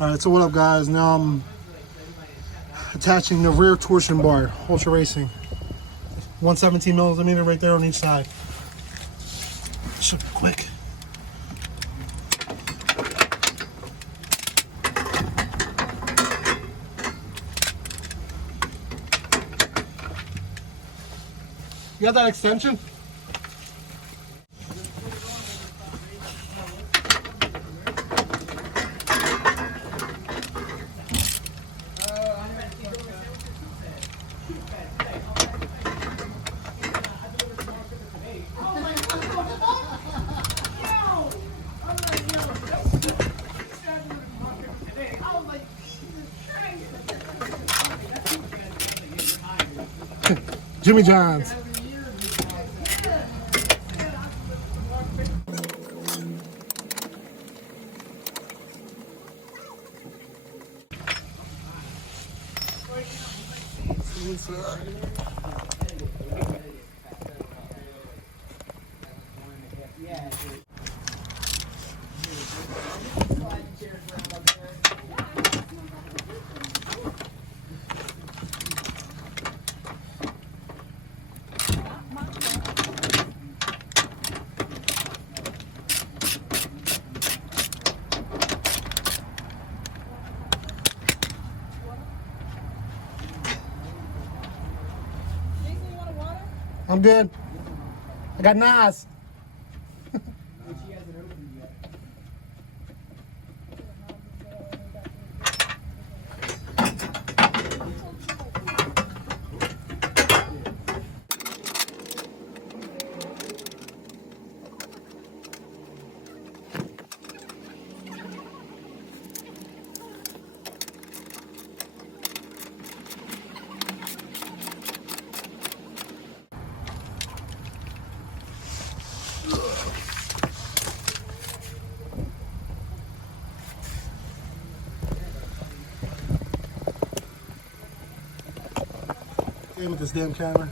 Alright, so what up guys? Now I'm attaching the rear torsion bar, Ultra Racing. 117 millimeter right there on each side. Should be quick. You got that extension? Jimmy John's. I'm good. I got Nas. With this damn camera.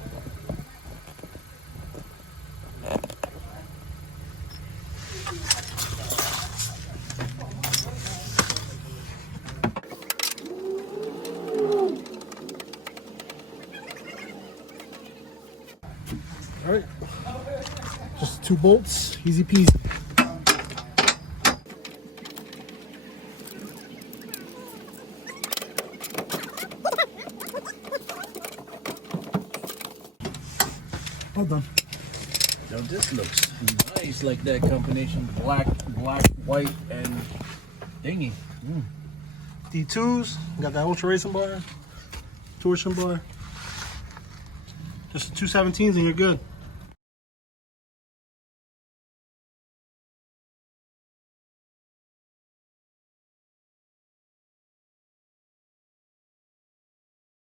All right, just 2 bolts, easy peasy. Well done. Now this looks nice, like that combination black, white, and dingy. D2s, got that Ultra Racing bar, torsion bar. Just 217s and you're good.